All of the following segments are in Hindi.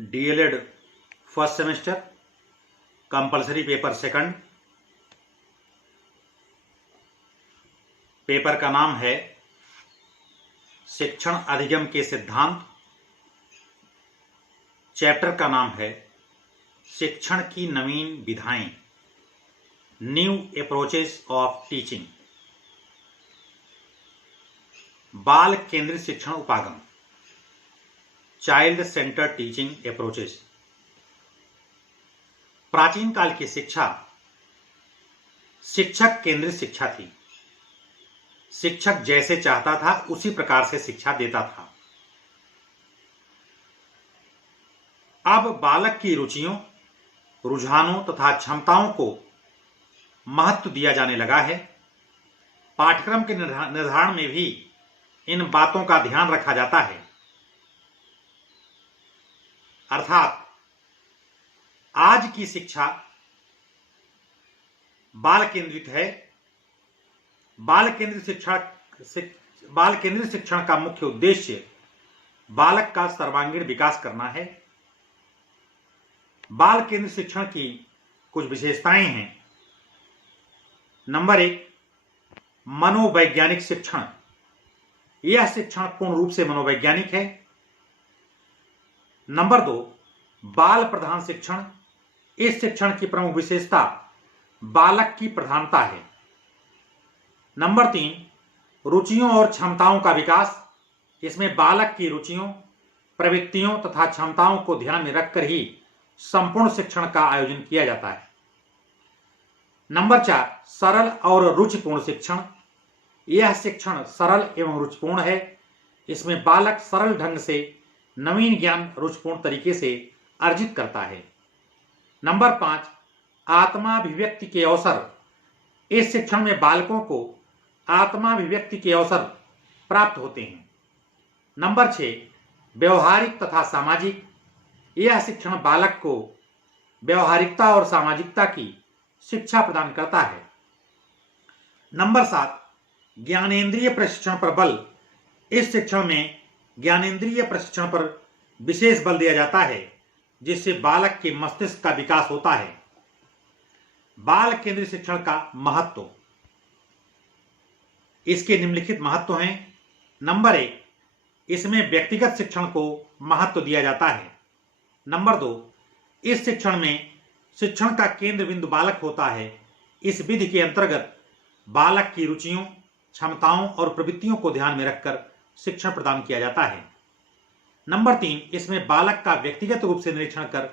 DElEd first semester compulsory paper second. Paper का नाम है शिक्षण अधिगम के सिद्धांत। चैप्टर का नाम है शिक्षण की नवीन विधाएं, न्यू अप्रोचेस ऑफ टीचिंग। बाल केंद्रित शिक्षण उपागम, चाइल्ड सेंटर्ड टीचिंग अप्रोचेस। प्राचीन काल की शिक्षा शिक्षक केंद्रित शिक्षा थी। शिक्षक जैसे चाहता था उसी प्रकार से शिक्षा देता था। अब बालक की रुचियों, रुझानों तथा क्षमताओं को महत्व दिया जाने लगा है। पाठ्यक्रम के निर्धारण में भी इन बातों का ध्यान रखा जाता है। अर्थात आज की शिक्षा बाल केंद्रित है। बाल केंद्रित शिक्षण का मुख्य उद्देश्य बालक का सर्वांगीण विकास करना है। बाल केंद्रित शिक्षण की कुछ विशेषताएं हैं। नंबर 1, मनोवैज्ञानिक शिक्षण। यह शिक्षण पूर्ण रूप से मनोवैज्ञानिक है। नंबर 2, बाल प्रधान शिक्षण। इस शिक्षण की प्रमुख विशेषता बालक की प्रधानता है। नंबर 3, रुचियों और क्षमताओं का विकास। इसमें बालक की रुचियों, प्रवृत्तियों तथा क्षमताओं को ध्यान में रखकर ही संपूर्ण शिक्षण का आयोजन किया जाता है। नंबर 4, सरल और रुचिपूर्ण शिक्षण। यह शिक्षण सरल एवं रुचिपूर्ण है। इसमें बालक सरल ढंग से नवीन ज्ञान रुचिपूर्ण तरीके से अर्जित करता है। नंबर 5, आत्माभिव्यक्ति के अवसर। इस शिक्षण में बालकों को आत्माभिव्यक्ति के अवसर प्राप्त होते हैं। नंबर 6, व्यवहारिक तथा सामाजिक। यह शिक्षण बालक को व्यवहारिकता और सामाजिकता की शिक्षा प्रदान करता है। नंबर 7, ज्ञानेंद्रिय प्रशिक्षण पर बल। इस शिक्षण में ज्ञानेंद्रिय प्रशिक्षण पर विशेष बल दिया जाता है, जिससे बालक के मस्तिष्क का विकास होता है। बाल केंद्रित शिक्षण का महत्व। इसके निम्नलिखित महत्व हैं। नंबर 1, इसमें व्यक्तिगत शिक्षण को महत्व दिया जाता है। नंबर 2, इस शिक्षण में शिक्षण का केंद्र बिंदु बालक होता है। इस विधि के अंतर्गत बालक की रुचियों, क्षमताओं और प्रवृत्तियों को ध्यान में रखकर शिक्षण प्रदान किया जाता है। नंबर 3, इसमें बालक का व्यक्तिगत रूप से निरीक्षण कर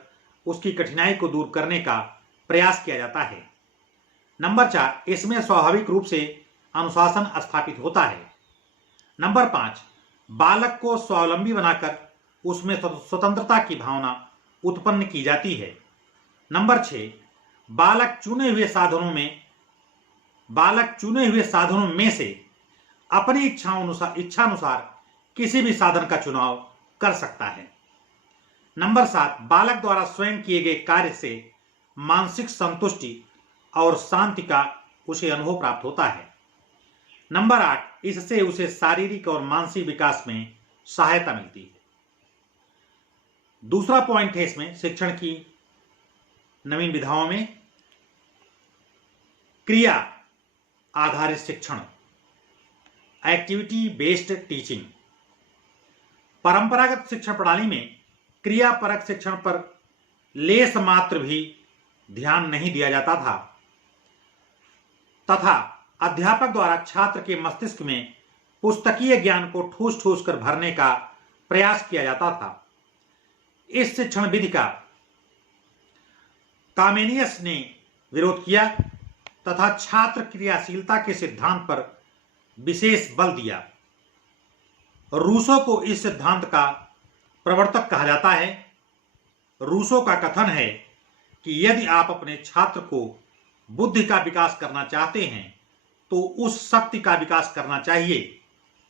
उसकी कठिनाई को दूर करने का प्रयास किया जाता है। नंबर 4, इसमें स्वाभाविक रूप से अनुशासन स्थापित होता है। नंबर 5, बालक को स्वावलंबी बनाकर उसमें स्वतंत्रता की भावना उत्पन्न की जाती है। नंबर 6, बालक चुने हुए साधनों में से अपनी इच्छानुसार किसी भी साधन का चुनाव कर सकता है। नंबर 7, बालक द्वारा स्वयं किए गए कार्य से मानसिक संतुष्टि और शांति का उसे अनुभव प्राप्त होता है। नंबर 8, इससे उसे शारीरिक और मानसिक विकास में सहायता मिलती है। दूसरा पॉइंट है इसमें शिक्षण की नवीन विधाओं में क्रिया आधारित शिक्षण, एक्टिविटी बेस्ड टीचिंग। परंपरागत शिक्षण प्रणाली में क्रियापरक शिक्षण पर लेस मात्र भी ध्यान नहीं दिया जाता था तथा अध्यापक द्वारा छात्र के मस्तिष्क में पुस्तकीय ज्ञान को ठूस ठूस कर भरने का प्रयास किया जाता था। इस शिक्षण विधि का कामेनियस ने विरोध किया तथा छात्र क्रियाशीलता के सिद्धांत पर विशेष बल दिया। रूसो को इस सिद्धांत का प्रवर्तक कहा जाता है। रूसो का कथन है कि यदि आप अपने छात्र को बुद्धि का विकास करना चाहते हैं तो उस शक्ति का विकास करना चाहिए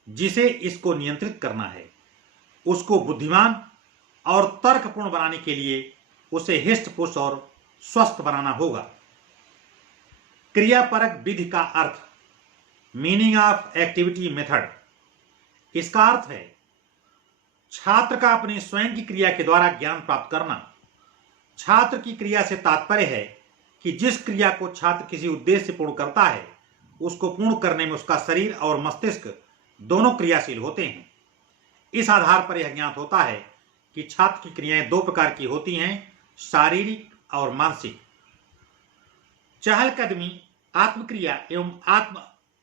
जिसे इसको नियंत्रित करना है। उसको बुद्धिमान और तर्कपूर्ण बनाने के लिए उसे हिष्ट पुष्ट और स्वस्थ बनाना होगा। क्रियापरक विधि का अर्थ, मीनिंग ऑफ एक्टिविटी मेथड। इसका अर्थ है छात्र का अपने स्वयं की क्रिया के द्वारा ज्ञान प्राप्त करना। छात्र की क्रिया से तात्पर्य है कि जिस क्रिया को छात्र किसी उद्देश्य से पूर्ण करता है उसको पूर्ण करने में उसका शरीर और मस्तिष्क दोनों क्रियाशील होते हैं। इस आधार पर यह ज्ञात होता है कि छात्र की क्रियाएं दो प्रकार की होती हैं, शारीरिक और मानसिक। चहलकदमी, आत्मक्रिया एवं आत्म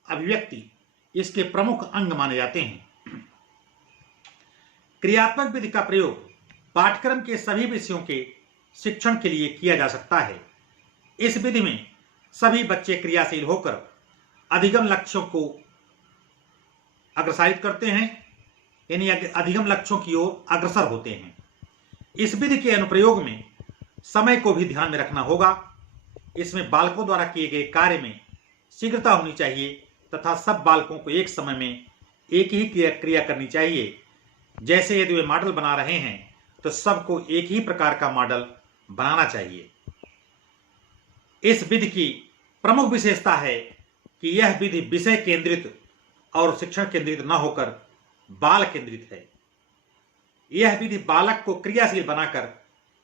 अभिव्यक्ति इसके प्रमुख अंग माने जाते हैं। क्रियात्मक विधि का प्रयोग पाठ्यक्रम के सभी विषयों के शिक्षण के लिए किया जा सकता है। इस विधि में सभी बच्चे क्रियाशील होकर अधिगम लक्ष्यों को अग्रसारित करते हैं, यानी अधिगम लक्ष्यों की ओर अग्रसर होते हैं। इस विधि के अनुप्रयोग में समय को भी ध्यान में रखना होगा। इसमें बालकों द्वारा किए गए कार्य में शीघ्रता होनी चाहिए तथा सब बालकों को एक समय में एक ही क्रिया करनी चाहिए। जैसे यदि वे मॉडल बना रहे हैं तो सबको एक ही प्रकार का मॉडल बनाना चाहिए। इस विधि की प्रमुख विशेषता है कि यह विधि विषय केंद्रित और शिक्षण केंद्रित न होकर बाल केंद्रित है। यह विधि बालक को क्रियाशील बनाकर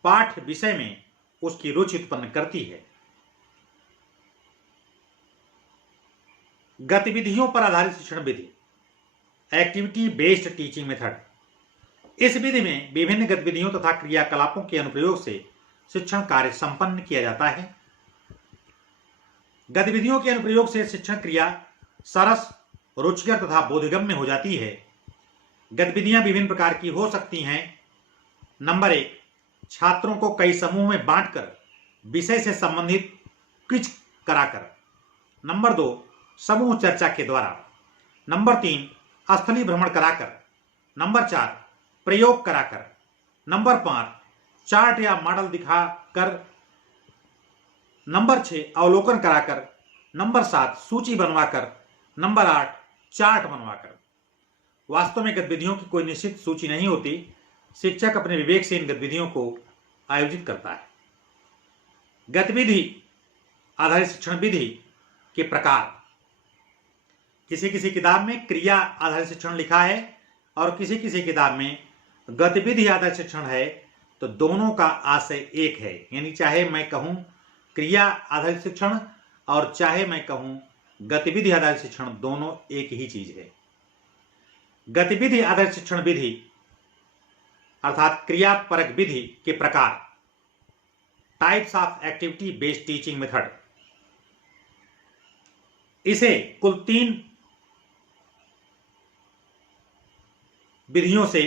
पाठ्य विषय में उसकी रुचि उत्पन्न करती है। गतिविधियों पर आधारित शिक्षण विधि, एक्टिविटी बेस्ड टीचिंग मेथड। इस विधि में विभिन्न गतिविधियों तथा क्रियाकलापों के अनुप्रयोग से शिक्षण कार्य संपन्न किया जाता है। गतिविधियों के अनुप्रयोग से शिक्षण क्रिया सरस, रुचिकर तथा बोधगम्य हो जाती है। गतिविधियां विभिन्न प्रकार की हो सकती हैं। नंबर 1, छात्रों को कई समूह में बांटकर विषय से संबंधित क्विज कराकर। नंबर 2, समूह चर्चा के द्वारा। नंबर 3, स्थलीय भ्रमण कराकर। नंबर 4, प्रयोग कराकर। नंबर 5, चार्ट या मॉडल दिखाकर। नंबर 6, अवलोकन कराकर। नंबर 7, सूची बनवाकर। नंबर 8, चार्ट बनवाकर। वास्तव में गतिविधियों की कोई निश्चित सूची नहीं होती। शिक्षक अपने विवेक से इन गतिविधियों को आयोजित करता है। गतिविधि आधारित शिक्षण विधि के प्रकार। किसी किसी किताब में क्रिया आधारित शिक्षण लिखा है और किसी किसी किताब में गतिविधि आधारित शिक्षण है, तो दोनों का आशय एक है। यानी चाहे मैं कहूं क्रिया आधारित शिक्षण और चाहे मैं कहूं गतिविधि आधारित शिक्षण, दोनों एक ही चीज है। गतिविधि आधारित शिक्षण विधि अर्थात क्रिया परक विधि के प्रकार। Types of activity based teaching method. इसे कुल 3 विधियों से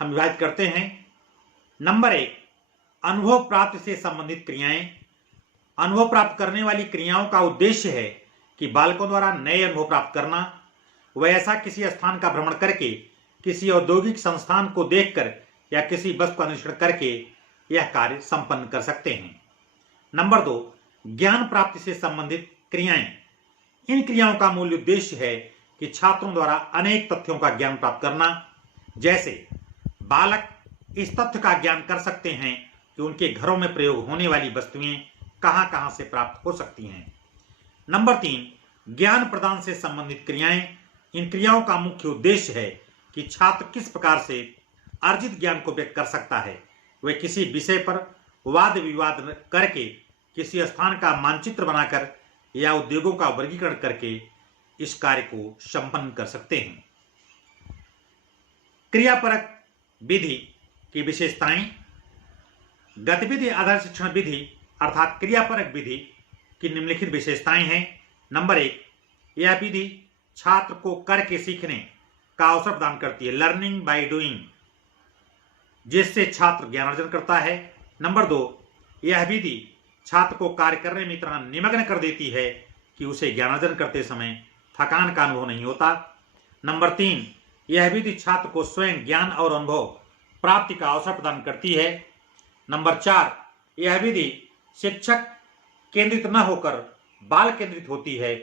हम विभाजित करते हैं। नंबर 1, अनुभव प्राप्ति से संबंधित क्रियाएं। अनुभव प्राप्त करने वाली क्रियाओं का उद्देश्य है कि बालकों द्वारा नए अनुभव प्राप्त करना। वह ऐसा किसी स्थान का भ्रमण करके, किसी औद्योगिक संस्थान को देखकर या किसी वस्तु का निरीक्षण करके यह कार्य संपन्न कर सकते हैं। नंबर 2, ज्ञान प्राप्ति से संबंधित क्रियाएं। इन क्रियाओं का मूल उद्देश्य है कि छात्रों द्वारा अनेक तथ्यों का ज्ञान प्राप्त करना। जैसे बालक इस तथ्य का ज्ञान कर सकते हैं कि उनके घरों में प्रयोग होने वाली वस्तुएं कहां कहां से प्राप्त हो सकती हैं। नंबर 3, ज्ञान प्रदान से संबंधित क्रियाएं। इन क्रियाओं का मुख्य उद्देश्य है कि छात्र किस प्रकार से अर्जित ज्ञान को व्यक्त कर सकता है। वे किसी विषय पर वाद विवाद करके, किसी स्थान का मानचित्र बनाकर या उद्योगों का वर्गीकरण करके इस कार्य को संपन्न कर सकते हैं। क्रियापरक विधि की विशेषताएं। गतिविधि आधारित शिक्षण विधि अर्थात क्रियापरक विधि की निम्नलिखित विशेषताएं हैं। नंबर 1, यह विधि छात्र को करके सीखने का अवसर प्रदान करती है, लर्निंग बाय डूइंग, जिससे छात्र ज्ञान अर्जन करता है। नंबर 2, यह विधि छात्र को कार्य करने में इतना निमग्न कर देती है कि उसे ज्ञान अर्जन करते समय थकान का अनुभव नहीं होता। नंबर 3, यह विधि छात्र को स्वयं ज्ञान और अनुभव प्राप्ति का अवसर प्रदान करती है। नंबर 4, यह विधि शिक्षक केंद्रित न होकर बाल केंद्रित होती है।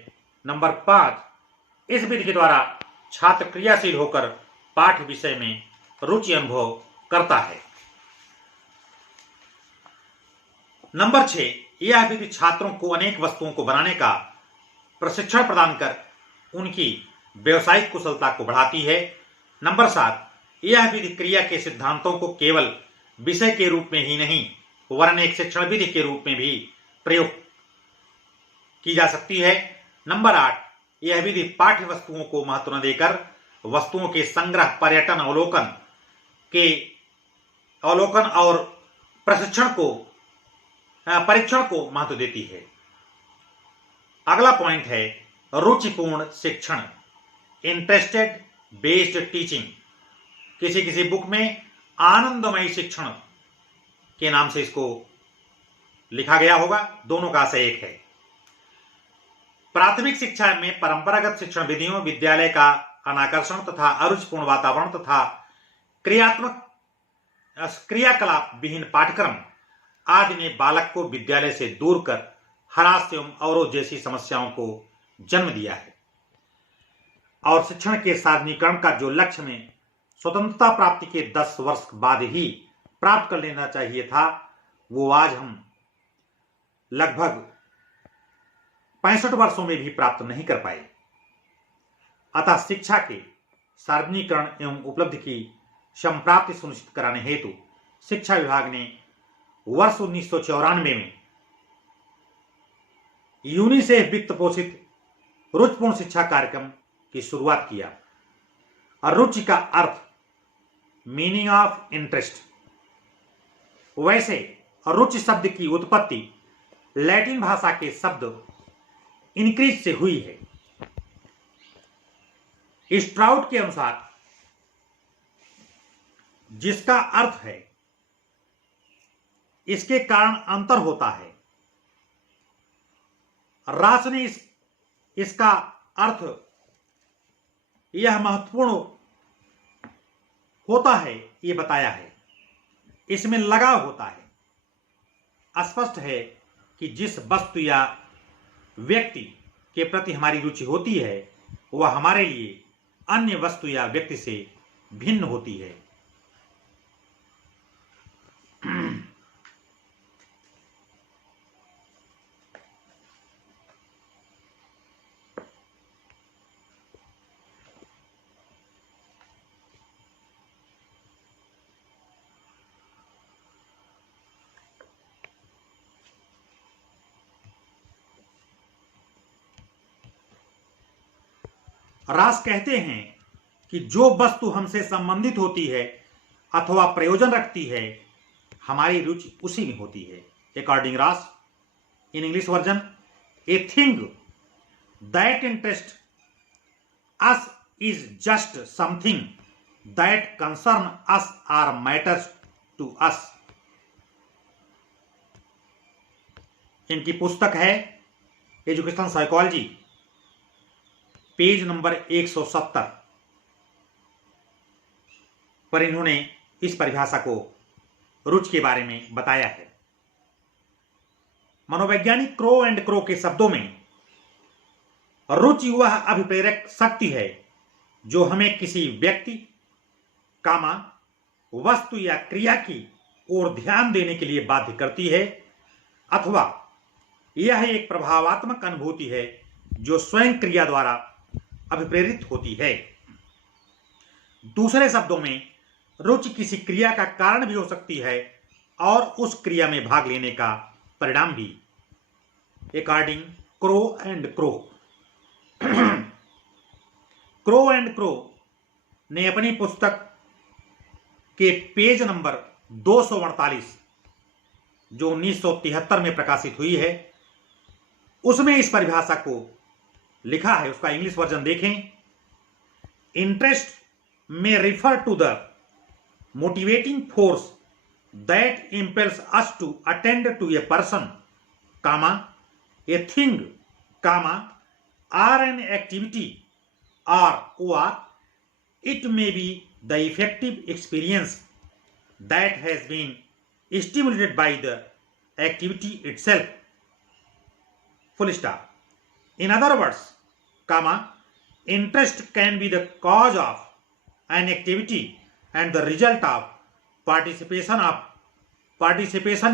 नंबर 5, इस विधि के द्वारा छात्र क्रियाशील होकर पाठ्य विषय में रुचि अनुभव करता है। नंबर 6, यह विधि छात्रों को अनेक वस्तुओं को बनाने का प्रशिक्षण प्रदान कर उनकी व्यवसायिक कुशलता को बढ़ाती है। नंबर 7, यह विधि क्रिया के सिद्धांतों को केवल विषय के रूप में ही नहीं वरन एक शिक्षण विधि के रूप में भी प्रयोग की जा सकती है। नंबर 8, यह विधि पाठ्य वस्तुओं को महत्व न देकर वस्तुओं के संग्रह, पर्यटन, अवलोकन और परीक्षण को महत्व देती है। अगला पॉइंट है रुचिपूर्ण शिक्षण, इंटरेस्टेड बेस्ड टीचिंग। किसी बुक में आनंदमयी शिक्षण के नाम से इसको लिखा गया होगा, दोनों का आशय एक है। प्राथमिक शिक्षा में परंपरागत शिक्षण विधियों, विद्यालय का अनाकर्षण तथा अरुचिपूर्ण वातावरण तथा क्रियाकलाप विहीन पाठ्यक्रम आदि ने बालक को विद्यालय से दूर कर हरास एवं अवरोध जैसी समस्याओं को जन्म दिया है और शिक्षण के साधनीकरण का जो लक्ष्य में स्वतंत्रता प्राप्ति के 10 वर्ष बाद ही प्राप्त कर लेना चाहिए था, वो आज हम लगभग 65 वर्षों में भी प्राप्त नहीं कर पाए। अतः शिक्षा के सार्वजनिकरण एवं उपलब्धि की संप्राप्ति सुनिश्चित कराने हेतु शिक्षा विभाग ने वर्ष 1994 में यूनिसेफ वित्त पोषित रुचिपूर्ण शिक्षा कार्यक्रम की शुरुआत किया। और रुचि का अर्थ मीनिंग ऑफ इंटरेस्ट। वैसे रुचि शब्द की उत्पत्ति लैटिन भाषा के शब्द इंक्रीज से हुई है। स्ट्राउट के अनुसार जिसका अर्थ है इसके कारण अंतर होता है। रास ने इसका अर्थ यह महत्वपूर्ण होता है यह बताया है, इसमें लगाव होता है। स्पष्ट है कि जिस वस्तु या व्यक्ति के प्रति हमारी रुचि होती है वह हमारे लिए अन्य वस्तु या व्यक्ति से भिन्न होती है। रास कहते हैं कि जो वस्तु हमसे संबंधित होती है अथवा प्रयोजन रखती है हमारी रुचि उसी में होती है। According Ross in English version, a thing that interest us is just something that concern us or matters to us. इनकी पुस्तक है एजुकेशनल साइकोलॉजी, पेज नंबर 170 पर इन्होंने इस परिभाषा को रुचि के बारे में बताया है। मनोवैज्ञानिक क्रो एंड क्रो के शब्दों में रुचि वह अभिप्रेरक शक्ति है जो हमें किसी व्यक्ति, वस्तु या क्रिया की ओर ध्यान देने के लिए बाध्य करती है, अथवा यह एक प्रभावात्मक अनुभूति है जो स्वयं क्रिया द्वारा अभिप्रेरित होती है। दूसरे शब्दों में रुचि किसी क्रिया का कारण भी हो सकती है और उस क्रिया में भाग लेने का परिणाम भी। According crow and crow. Crow and crow ने अपनी पुस्तक के पेज नंबर 248 जो 1973 में प्रकाशित हुई है उसमें इस परिभाषा को लिखा है। उसका इंग्लिश वर्जन देखें। इंटरेस्ट में refer to the motivating force that impels us to attend to a person, a thing, or an activity, or it may be the effective experience that has been stimulated by the activity itself. Full stop. In other words, interest can be the cause of an activity and the result of participation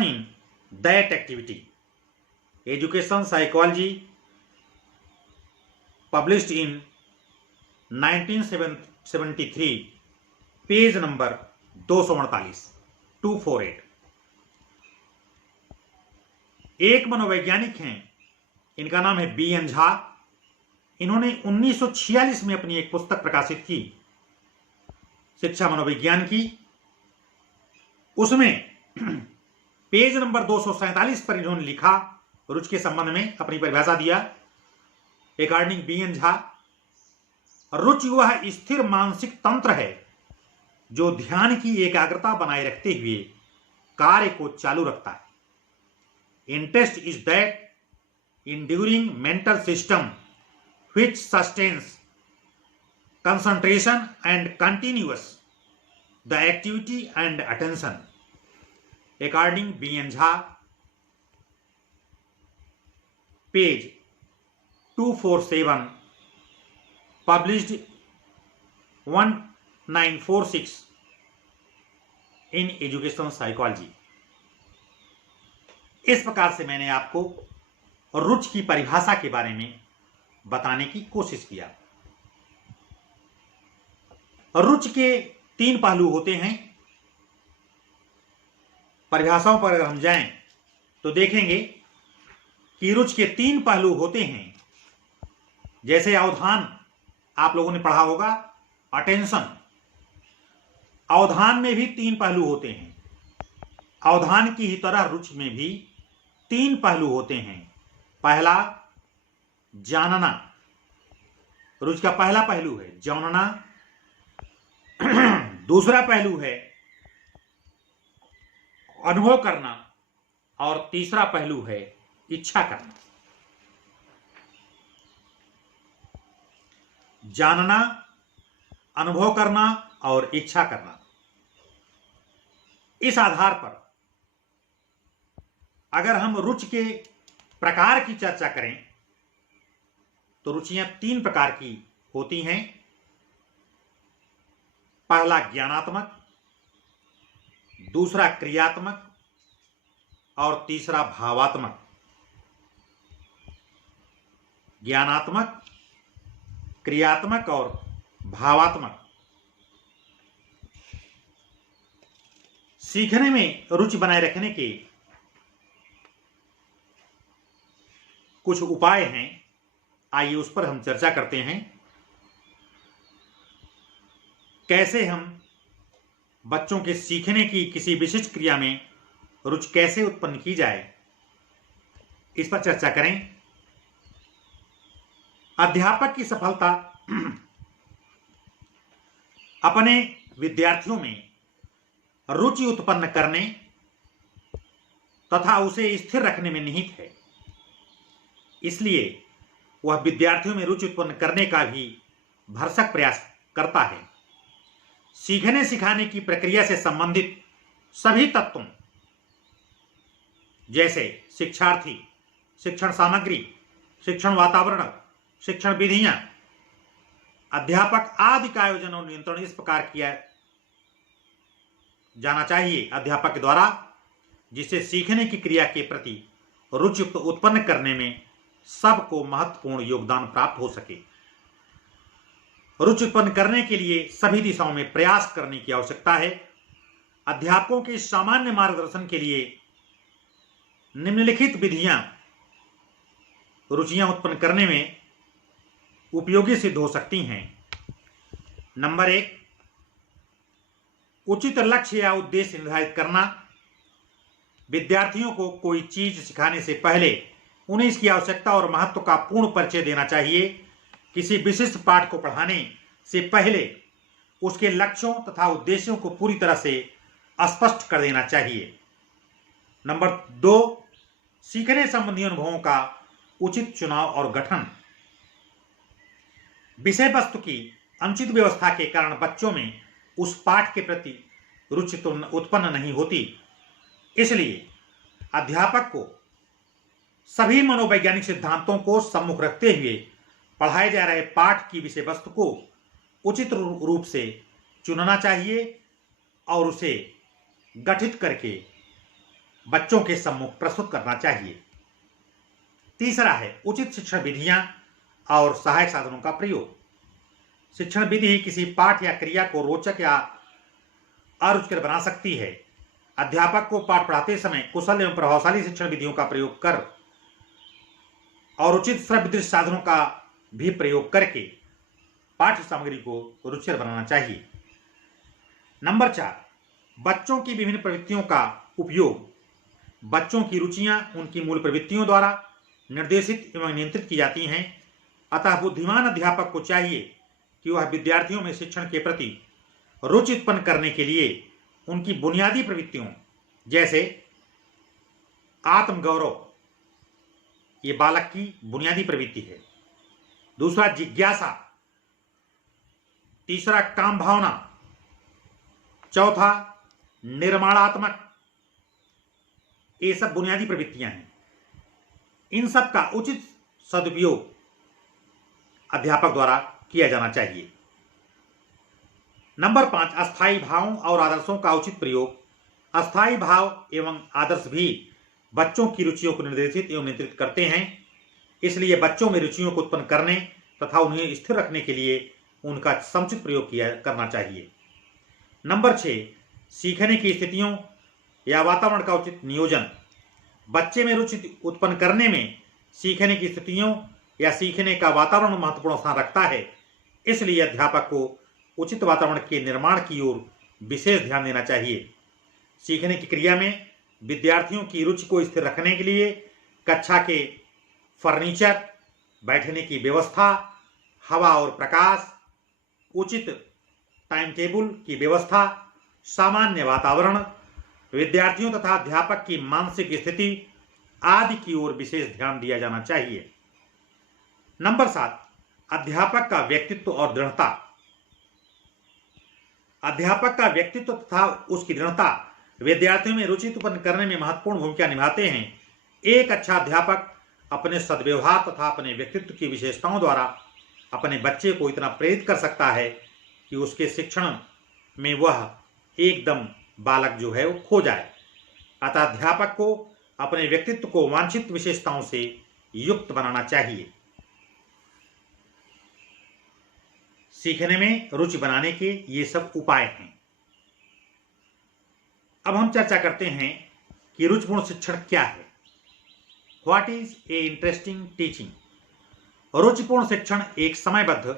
in that activity. Education Psychology, published in 1973, page number 248, 248। एक मनोवैज्ञानिक हैं, इनका नाम है बी.एन. झा। इन्होंने 1946 में अपनी एक पुस्तक प्रकाशित की, शिक्षा मनोविज्ञान की। उसमें पेज नंबर 247 पर इन्होंने लिखा, रुचि के संबंध में अपनी परिभाषा दिया। According BN. झा, रुचि वह स्थिर मानसिक तंत्र है जो ध्यान की एकाग्रता बनाए रखते हुए कार्य को चालू रखता है। Interest is that enduring mental system which sustains concentration and continuous the activity and attention. According B.N. Jha, page 247, published 1946 in Educational Psychology। इस प्रकार से मैंने आपको रुचि की परिभाषा के बारे में बताने की कोशिश किया। रुचि के 3 पहलू होते हैं। परिभाषाओं पर अगर हम जाएं तो देखेंगे कि रुचि के 3 पहलू होते हैं। जैसे अवधान आप लोगों ने पढ़ा होगा, अटेंशन। अवधान में भी 3 पहलू होते हैं। अवधान की ही तरह रुचि में भी 3 पहलू होते हैं। पहला, जानना। रुचि का पहला पहलू है जानना। दूसरा पहलू है अनुभव करना, और तीसरा पहलू है इच्छा करना। जानना, अनुभव करना और इच्छा करना। इस आधार पर अगर हम रुचि के प्रकार की चर्चा करें तो रुचियां 3 प्रकार की होती हैं। पहला ज्ञानात्मक, दूसरा क्रियात्मक और तीसरा भावात्मक। ज्ञानात्मक, क्रियात्मक और भावात्मक। सीखने में रुचि बनाए रखने के कुछ उपाय हैं, आइए उस पर हम चर्चा करते हैं। कैसे हम बच्चों के सीखने की किसी विशिष्ट क्रिया में रुचि कैसे उत्पन्न की जाए, इस पर चर्चा करें। अध्यापक की सफलता अपने विद्यार्थियों में रुचि उत्पन्न करने तथा उसे स्थिर रखने में निहित है। इसलिए वह विद्यार्थियों में रुचि उत्पन्न करने का भी भरसक प्रयास करता है। सीखने सिखाने की प्रक्रिया से संबंधित सभी तत्वों जैसे शिक्षार्थी, शिक्षण सामग्री, शिक्षण वातावरण, शिक्षण विधियां, अध्यापक आदि का आयोजन और नियंत्रण इस प्रकार किया जाना चाहिए अध्यापक के द्वारा, जिससे सीखने की क्रिया के प्रति रुचि उत्पन्न करने में सबको महत्वपूर्ण योगदान प्राप्त हो सके। रुचि उत्पन्न करने के लिए सभी दिशाओं में प्रयास करने की आवश्यकता है। अध्यापकों के सामान्य मार्गदर्शन के लिए निम्नलिखित विधियां रुचियां उत्पन्न करने में उपयोगी सिद्ध हो सकती हैं। नंबर 1, उचित लक्ष्य या उद्देश्य निर्धारित करना। विद्यार्थियों को कोई चीज सिखाने से पहले उन्हें इसकी आवश्यकता और महत्व का पूर्ण परिचय देना चाहिए। किसी विशिष्ट पाठ को पढ़ाने से पहले उसके लक्ष्यों तथा उद्देश्यों को पूरी तरह से स्पष्ट कर देना चाहिए। नंबर 2, सीखने संबंधी अनुभवों का उचित चुनाव और गठन। विषय वस्तु की अनुचित व्यवस्था के कारण बच्चों में उस पाठ के प्रति रुचि उत्पन्न नहीं होती। इसलिए अध्यापक को सभी मनोवैज्ञानिक सिद्धांतों को सम्मुख रखते हुए पढ़ाए जा रहे पाठ की विषय वस्तु को उचित रूप से चुनना चाहिए और उसे गठित करके बच्चों के सम्मुख प्रस्तुत करना चाहिए। तीसरा है उचित शिक्षण विधियां और सहायक साधनों का प्रयोग। शिक्षण विधि किसी पाठ या क्रिया को रोचक या अरुचिकर बना सकती है। अध्यापक को पाठ पढ़ाते समय कुशल एवं प्रभावशाली शिक्षण विधियों का प्रयोग कर और उचित श्रव्य दृश्य साधनों का भी प्रयोग करके पाठ्य सामग्री को रुचिकर बनाना चाहिए। नंबर 4, बच्चों की विभिन्न प्रवृत्तियों का उपयोग। बच्चों की रुचियां उनकी मूल प्रवृत्तियों द्वारा निर्देशित एवं नियंत्रित की जाती हैं। अतः बुद्धिमान अध्यापक को चाहिए कि वह विद्यार्थियों में शिक्षण के प्रति रुचि उत्पन्न करने के लिए उनकी बुनियादी प्रवृत्तियों जैसे आत्मगौरव, ये बालक की बुनियादी प्रवृत्ति है। दूसरा जिज्ञासा, तीसरा काम भावना, चौथा निर्माणात्मक, ये सब बुनियादी प्रवृत्तियां हैं। इन सब का उचित सदुपयोग अध्यापक द्वारा किया जाना चाहिए। नंबर 5, अस्थायी भावों और आदर्शों का उचित प्रयोग। अस्थायी भाव एवं आदर्श भी बच्चों की रुचियों को निर्देशित एवं नियंत्रित करते हैं। इसलिए बच्चों में रुचियों को उत्पन्न करने तथा उन्हें स्थिर रखने के लिए उनका समुचित प्रयोग करना चाहिए। नंबर 6, सीखने की स्थितियों या वातावरण का उचित नियोजन। बच्चे में रुचि उत्पन्न करने में सीखने की स्थितियों या सीखने का वातावरण महत्वपूर्ण स्थान रखता है। इसलिए अध्यापक को उचित वातावरण के निर्माण की ओर विशेष ध्यान देना चाहिए। सीखने की क्रिया में विद्यार्थियों की रुचि को स्थिर रखने के लिए कक्षा के फर्नीचर, बैठने की व्यवस्था, हवा और प्रकाश, उचित टाइम टेबल की व्यवस्था, सामान्य वातावरण, विद्यार्थियों तथा अध्यापक की मानसिक स्थिति आदि की ओर विशेष ध्यान दिया जाना चाहिए। नंबर 7, अध्यापक का व्यक्तित्व और दृढ़ता। अध्यापक का व्यक्तित्व तथा उसकी दृढ़ता विद्यार्थियों में रुचि उत्पन्न करने में महत्वपूर्ण भूमिका निभाते हैं। एक अच्छा अध्यापक अपने सद्व्यवहार तथा अपने व्यक्तित्व की विशेषताओं द्वारा अपने बच्चे को इतना प्रेरित कर सकता है कि उसके शिक्षण में वह एकदम बालक जो है वो खो जाए। अतः अध्यापक को अपने व्यक्तित्व को वांछित विशेषताओं से युक्त बनाना चाहिए। सीखने में रुचि बनाने के ये सब उपाय हैं। अब हम चर्चा करते हैं कि रुचिपूर्ण शिक्षण क्या है। What is a interesting teaching. रुचिपूर्ण शिक्षण एक समयबद्ध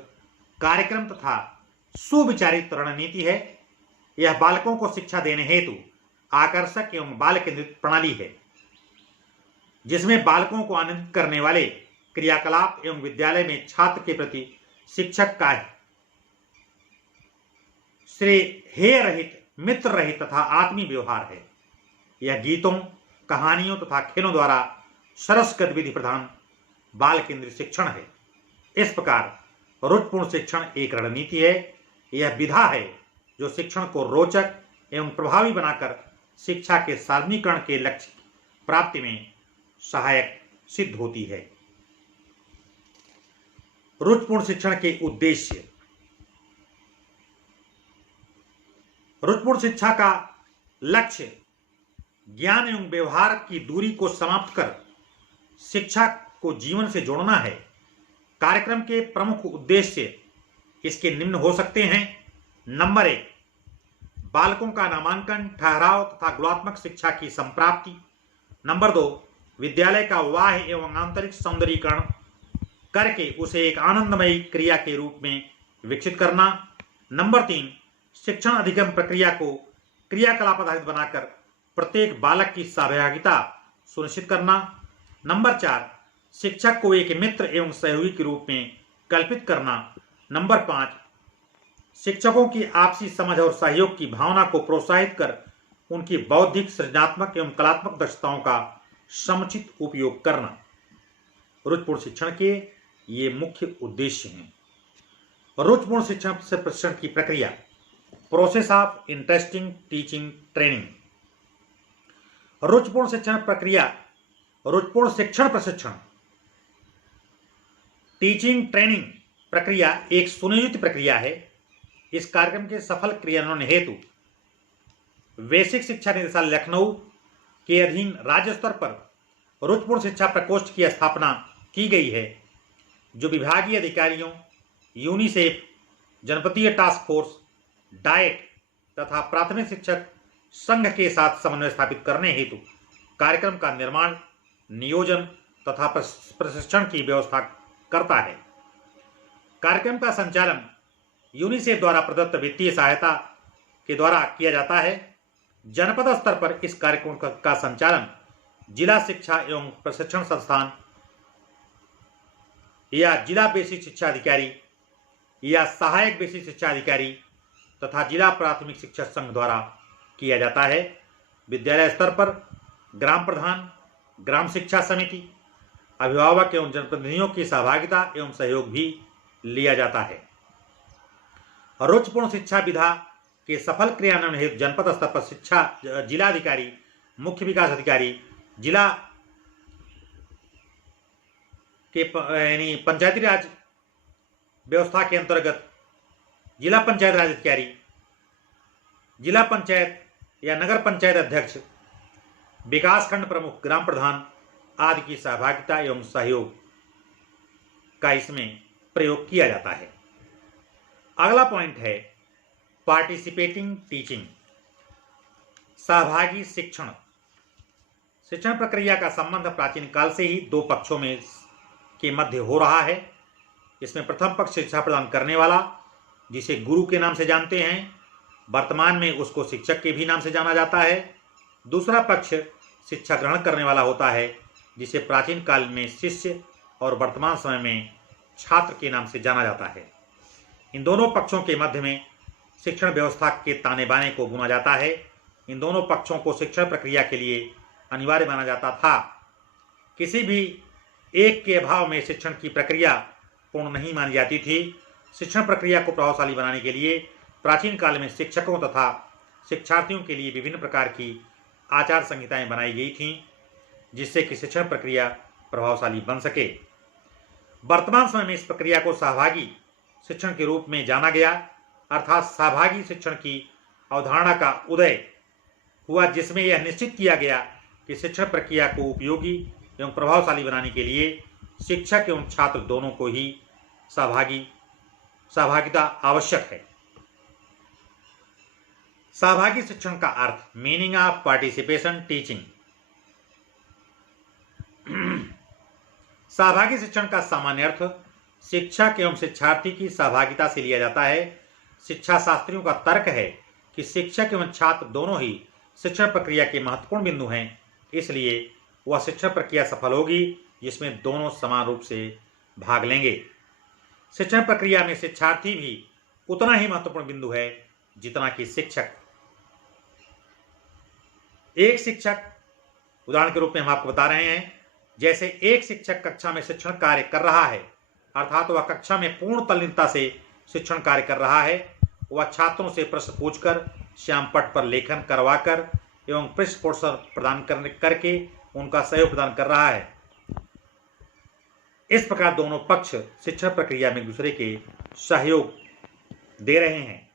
कार्यक्रम तथा सुविचारित रणनीति है। यह बालकों को शिक्षा देने हेतु आकर्षक एवं बाल केंद्रित प्रणाली है, जिसमें बालकों को आनंदित करने वाले क्रियाकलाप एवं विद्यालय में छात्र के प्रति शिक्षक का हेय रहित, मित्र रहित तथा आत्मीय व्यवहार है। यह गीतों, कहानियों तथा खेलों द्वारा सरस गतिविधि प्रधान बाल केंद्रित शिक्षण है। इस प्रकार रुचिपूर्ण शिक्षण एक रणनीति है। यह विधा है जो शिक्षण को रोचक एवं प्रभावी बनाकर शिक्षा के सार्वजनिकरण के लक्ष्य प्राप्ति में सहायक सिद्ध होती है। रुचिपूर्ण शिक्षण के उद्देश्य। रुचिपूर्ण शिक्षा का लक्ष्य ज्ञान एवं व्यवहार की दूरी को समाप्त कर शिक्षा को जीवन से जोड़ना है। कार्यक्रम के प्रमुख उद्देश्य इसके निम्न हो सकते हैं। नंबर 1, बालकों का नामांकन, ठहराव तथा गुणात्मक शिक्षा की संप्राप्ति। नंबर 2, विद्यालय का बाह्य एवं आंतरिक सौंदर्यीकरण करके उसे एक आनंदमयी क्रिया के रूप में विकसित करना। नंबर 3, शिक्षण अधिगम प्रक्रिया को क्रियाकलाप आधारित बनाकर प्रत्येक बालक की सहभागिता सुनिश्चित करना। नंबर 4, शिक्षक को एक मित्र एवं सहयोगी के रूप में कल्पित करना। नंबर 5, शिक्षकों की आपसी समझ और सहयोग की भावना को प्रोत्साहित कर उनकी बौद्धिक, सृजनात्मक एवं कलात्मक दक्षताओं का समुचित उपयोग करना। रुचिपूर्ण शिक्षण के ये मुख्य उद्देश्य हैं। रुचिपूर्ण शिक्षण से प्रशिक्षण की प्रक्रिया। Process of interesting teaching training. रुचिपूर्ण शिक्षण प्रक्रिया। रुचिपूर्ण शिक्षण प्रशिक्षण टीचिंग ट्रेनिंग प्रक्रिया एक सुनियोजित प्रक्रिया है। इस कार्यक्रम के सफल क्रियान्वयन हेतु बेसिक शिक्षा निदेशालय लखनऊ के अधीन राज्य स्तर पर रुचिपूर्ण शिक्षा प्रकोष्ठ की स्थापना की गई है, जो विभागीय अधिकारियों, यूनिसेफ, जनपदीय टास्क फोर्स, डाइट तथा प्राथमिक शिक्षक संघ के साथ समन्वय स्थापित करने हेतु कार्यक्रम का निर्माण, नियोजन तथा प्रशिक्षण की व्यवस्था करता है। कार्यक्रम का संचालन यूनिसेफ द्वारा प्रदत्त वित्तीय सहायता के द्वारा किया जाता है। जनपद स्तर पर इस कार्यक्रम का संचालन जिला शिक्षा एवं प्रशिक्षण संस्थान या जिला बेसिक शिक्षा अधिकारी या सहायक बेसिक शिक्षा अधिकारी तथा जिला प्राथमिक शिक्षा संघ द्वारा किया जाता है। विद्यालय स्तर पर ग्राम प्रधान, ग्राम शिक्षा समिति, अभिभावक एवं जनप्रतिनिधियों की सहभागिता एवं सहयोग भी लिया जाता है। रुचिपूर्ण शिक्षा विधा के सफल क्रियान्वयन हेतु जनपद स्तर पर शिक्षा जिलाधिकारी, मुख्य विकास अधिकारी, जिला के यानी पंचायती राज व्यवस्था के अंतर्गत जिला पंचायत राज अधिकारी, जिला पंचायत या नगर पंचायत अध्यक्ष, विकासखंड प्रमुख, ग्राम प्रधान आदि की सहभागिता एवं सहयोग का इसमें प्रयोग किया जाता है। अगला पॉइंट है पार्टिसिपेटिंग टीचिंग, सहभागी शिक्षण। शिक्षण प्रक्रिया का संबंध प्राचीन काल से ही दो पक्षों में के मध्य हो रहा है। इसमें प्रथम पक्ष शिक्षा प्रदान करने वाला, जिसे गुरु के नाम से जानते हैं, वर्तमान में उसको शिक्षक के भी नाम से जाना जाता है। दूसरा पक्ष शिक्षा ग्रहण करने वाला होता है, जिसे प्राचीन काल में शिष्य और वर्तमान समय में छात्र के नाम से जाना जाता है। इन दोनों पक्षों के मध्य में शिक्षण व्यवस्था के ताने बाने को बुना जाता है। इन दोनों पक्षों को शिक्षण प्रक्रिया के लिए अनिवार्य माना जाता था। किसी भी एक के अभाव में शिक्षण की प्रक्रिया पूर्ण नहीं मानी जाती थी। शिक्षण प्रक्रिया को प्रभावशाली बनाने के लिए प्राचीन काल में शिक्षकों तथा शिक्षार्थियों के लिए विभिन्न प्रकार की आचार संहिताएं बनाई गई थीं, जिससे कि शिक्षण प्रक्रिया प्रभावशाली बन सके। वर्तमान समय में इस प्रक्रिया को सहभागी शिक्षण के रूप में जाना गया, अर्थात सहभागी शिक्षण की अवधारणा का उदय हुआ, जिसमें यह निश्चित किया गया कि शिक्षण प्रक्रिया को उपयोगी एवं प्रभावशाली बनाने के लिए शिक्षक एवं छात्र दोनों को ही सहभागिता आवश्यक है। सहभागी शिक्षण का अर्थ, मीनिंग ऑफ पार्टिसिपेशन टीचिंग। सहभागी शिक्षण का सामान्य अर्थ शिक्षक एवं शिक्षार्थी की सहभागिता से लिया जाता है। शिक्षा शास्त्रियों का तर्क है कि शिक्षक एवं छात्र दोनों ही शिक्षण प्रक्रिया के महत्वपूर्ण बिंदु हैं, इसलिए वह शिक्षण प्रक्रिया सफल होगी जिसमें दोनों समान रूप से भाग लेंगे। शिक्षण प्रक्रिया में शिक्षार्थी भी उतना ही महत्वपूर्ण बिंदु है जितना कि शिक्षक। एक शिक्षक, उदाहरण के रूप में हम आपको बता रहे हैं, जैसे एक शिक्षक कक्षा में शिक्षण कार्य कर रहा है, अर्थात वह कक्षा में पूर्ण तल्लीनता से शिक्षण कार्य कर रहा है। वह छात्रों से प्रश्न पूछकर, श्याम पट पर लेखन करवाकर एवं पृष्ठपोषण प्रदान करके उनका सहयोग प्रदान कर रहा है। इस प्रकार दोनों पक्ष शिक्षण प्रक्रिया में एक दूसरे के सहयोग दे रहे हैं।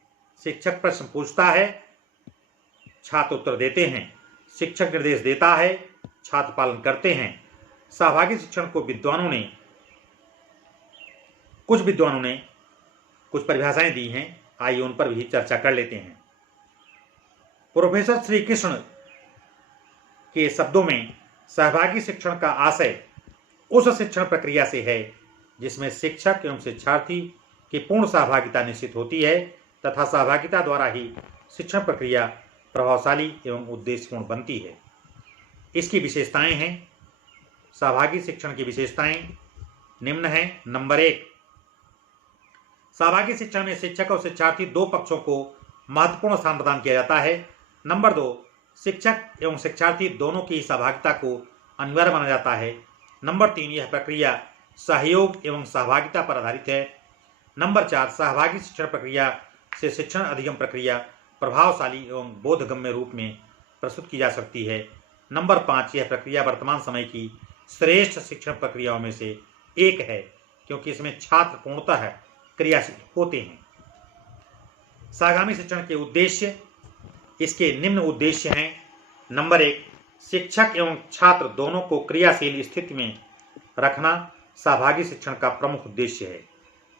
शिक्षक प्रश्न पूछता है, छात्र उत्तर देते हैं। शिक्षक निर्देश देता है, छात्र पालन करते हैं। सहभागी शिक्षण को कुछ विद्वानों ने कुछ परिभाषाएं दी हैं, आइए उन पर भी चर्चा कर लेते हैं। प्रोफेसर श्री कृष्ण के शब्दों में सहभागी शिक्षण का आशय उस शिक्षण प्रक्रिया से है जिसमें शिक्षक एवं शिक्षार्थी की पूर्ण सहभागिता निश्चित होती है तथा सहभागिता द्वारा ही शिक्षण प्रक्रिया प्रभावशाली एवं उद्देश्यपूर्ण बनती है। इसकी विशेषताएं हैं। सहभागी शिक्षण की विशेषताएं निम्न हैं। नंबर 1, सहभागी शिक्षण में शिक्षक और शिक्षार्थी दो पक्षों को महत्वपूर्ण स्थान प्रदान किया जाता है। नंबर 2, शिक्षक एवं शिक्षार्थी दोनों की सहभागिता को अनिवार्य माना जाता है। नंबर 3, यह प्रक्रिया सहयोग एवं सहभागिता पर आधारित है। नंबर 4, सहभागी शिक्षण प्रक्रिया से शिक्षण अधिगम प्रक्रिया प्रभावशाली एवं बोधगम्य रूप में प्रस्तुत की जा सकती है। नंबर 5, यह प्रक्रिया वर्तमान समय की श्रेष्ठ शिक्षण प्रक्रियाओं में से एक है क्योंकि इसमें छात्र पूर्णतः क्रियाशील होते हैं। सहगामी शिक्षण के उद्देश्य, इसके निम्न उद्देश्य हैं। नंबर 1, शिक्षक एवं छात्र दोनों को क्रियाशील स्थिति में रखना सहभागी शिक्षण का प्रमुख उद्देश्य है।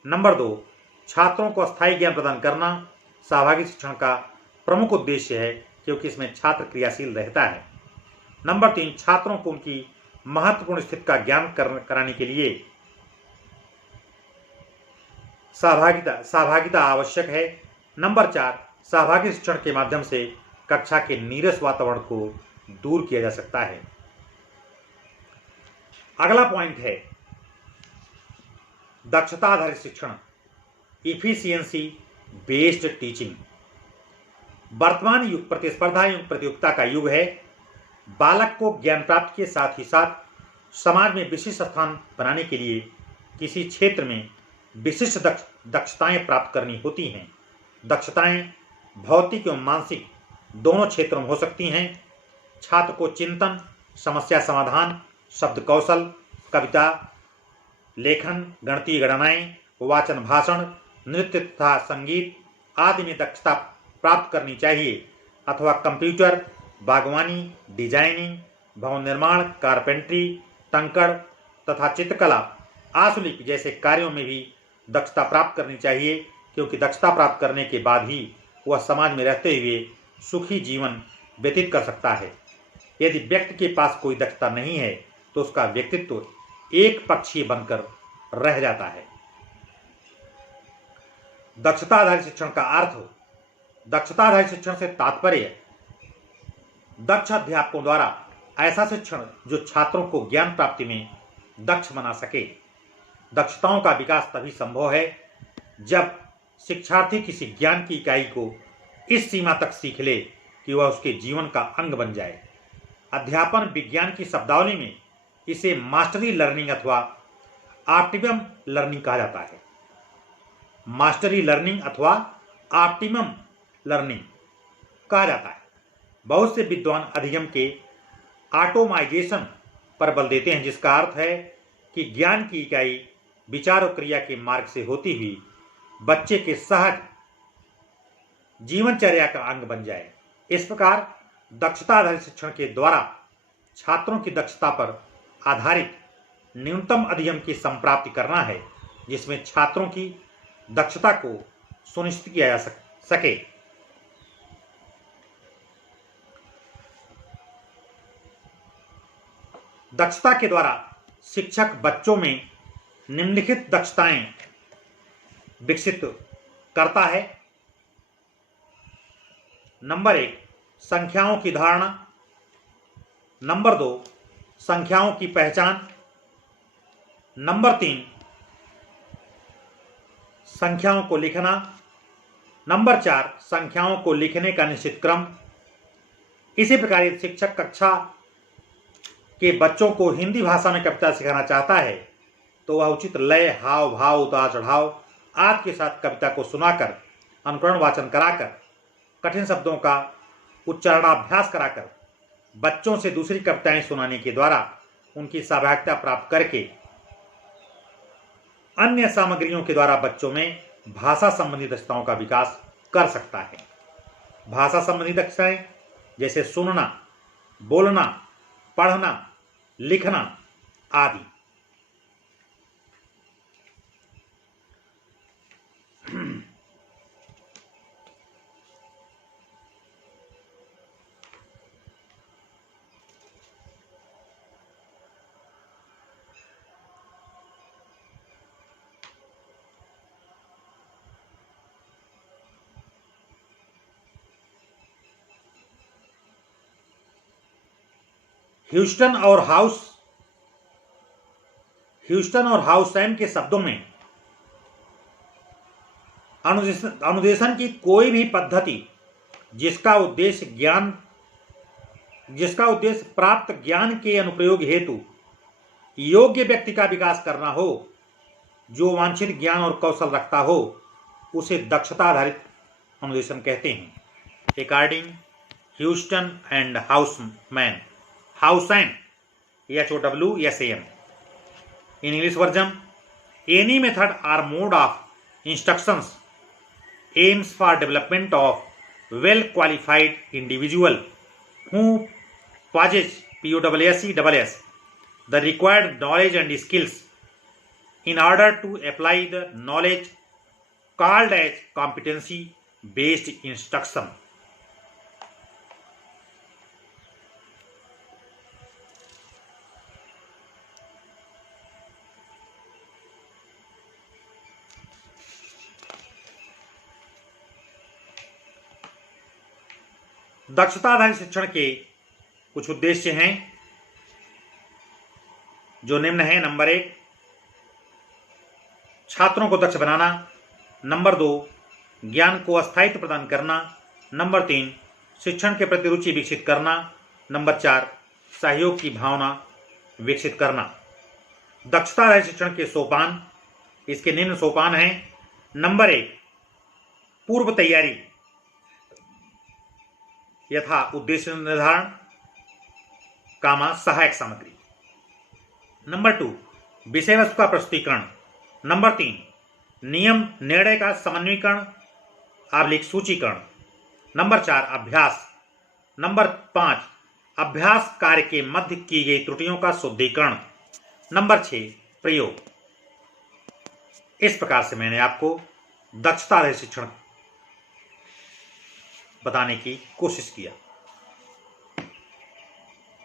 नंबर 2, छात्रों को अस्थायी ज्ञान प्रदान करना सहभागी शिक्षण का प्रमुख उद्देश्य है क्योंकि इसमें छात्र क्रियाशील रहता है। नंबर 3, छात्रों को उनकी महत्वपूर्ण स्थिति का ज्ञान कराने के लिए सहभागिता आवश्यक है। नंबर 4, सहभागी शिक्षण के माध्यम से कक्षा के नीरस वातावरण को दूर किया जा सकता है। अगला पॉइंट है दक्षता आधारित शिक्षण, इफिशियंसी बेस्ड टीचिंग। वर्तमान युग प्रतिस्पर्धा एवं प्रतियोगिता का युग है। बालक को ज्ञान प्राप्ति के साथ ही साथ समाज में विशिष्ट स्थान बनाने के लिए किसी क्षेत्र में विशिष्ट दक्षताएं प्राप्त करनी होती हैं। दक्षताएं भौतिक एवं मानसिक दोनों क्षेत्रों में हो सकती हैं। छात्र को चिंतन, समस्या समाधान, शब्द कौशल, कविता लेखन, गणितीय गणनाएं, वाचन भाषण, नृत्य तथा संगीत आदि में दक्षता प्राप्त करनी चाहिए अथवा कंप्यूटर, बागवानी, डिजाइनिंग, भवन निर्माण, कारपेंट्री, टंकड़ तथा चित्रकला, आशुलिपि जैसे कार्यों में भी दक्षता प्राप्त करनी चाहिए, क्योंकि दक्षता प्राप्त करने के बाद ही वह समाज में रहते हुए सुखी जीवन व्यतीत कर सकता है। यदि व्यक्ति के पास कोई दक्षता नहीं है तो उसका व्यक्तित्व एक पक्षीय बनकर रह जाता है। दक्षता आधारित शिक्षण का अर्थ, दक्षता आधारित शिक्षण से तात्पर्य दक्ष अध्यापकों द्वारा ऐसा शिक्षण जो छात्रों को ज्ञान प्राप्ति में दक्ष बना सके। दक्षताओं का विकास तभी संभव है जब शिक्षार्थी किसी ज्ञान की इकाई को इस सीमा तक सीख ले कि वह उसके जीवन का अंग बन जाए। अध्यापन विज्ञान की शब्दावली में इसे मास्टरी लर्निंग अथवा ऑप्टिमम लर्निंग कहा जाता है। मास्टरी लर्निंग अथवा ऑप्टिमम लर्निंग कहा जाता है। बहुत से विद्वान अधिगम के ऑटोमाइजेशन पर बल देते हैं, जिसका अर्थ है कि ज्ञान की इकाई विचार और क्रिया के मार्ग से होती हुई बच्चे के सहज जीवनचर्या का अंग बन जाए। इस प्रकार दक्षता आधारित शिक्षण के द्वारा छात्रों की दक्षता पर आधारित न्यूनतम अधिगम की संप्राप्ति करना है, जिसमें छात्रों की दक्षता को सुनिश्चित किया जा सके। दक्षता के द्वारा शिक्षक बच्चों में निम्नलिखित दक्षताएं विकसित करता है। नंबर 1, संख्याओं की धारणा। नंबर 2, संख्याओं की पहचान। नंबर 3, संख्याओं को लिखना। नंबर 4, संख्याओं को लिखने का निश्चित क्रम। इसी प्रकार यदि शिक्षक कक्षा के बच्चों को हिंदी भाषा में कविता सिखाना चाहता है तो वह उचित लय, हाव भाव, उतार चढ़ाव आदि के साथ कविता को सुनाकर, अनुकरण वाचन कराकर, कठिन शब्दों का उच्चारणाभ्यास कराकर, बच्चों से दूसरी कविताएं सुनाने के द्वारा उनकी सहभागिता प्राप्त करके अन्य सामग्रियों के द्वारा बच्चों में भाषा संबंधी दक्षताओं का विकास कर सकता है। भाषा संबंधी दक्षताएं जैसे सुनना, बोलना, पढ़ना, लिखना आदि। ह्यूस्टन और हाउसैम के शब्दों में अनुदेशन की कोई भी पद्धति जिसका उद्देश्य प्राप्त ज्ञान के अनुप्रयोग हेतु योग्य व्यक्ति का विकास करना हो, जो वांछित ज्ञान और कौशल रखता हो, उसे दक्षता आधारित अनुदेशन कहते हैं। According Houston and Howsam, HOWSAM. In English version, any method or mode of instructions aims for development of well-qualified individual who possess the required knowledge and skills in order to apply the knowledge called as competency-based instruction. दक्षता आधारित शिक्षण के कुछ उद्देश्य हैं जो निम्न है। नंबर 1, छात्रों को दक्ष बनाना। नंबर 2, ज्ञान को स्थायित्व प्रदान करना। नंबर 3, शिक्षण के प्रति रुचि विकसित करना। नंबर 4, सहयोग की भावना विकसित करना। दक्षता आधारित शिक्षण के सोपान, इसके निम्न सोपान हैं। नंबर 1, पूर्व तैयारी यथा उद्देश्य निर्धारण, सहायक सामग्री। नंबर 2, विषय वस्तु का प्रस्तुतीकरण। नंबर 3, नियम निर्णय का समन्वयीकरण / सूचीकरण। नंबर 4, अभ्यास। नंबर 5, अभ्यास कार्य के मध्य की गई त्रुटियों का शुद्धिकरण। नंबर 6, प्रयोग। इस प्रकार से मैंने आपको दक्षता आधारित शिक्षण बताने की कोशिश किया।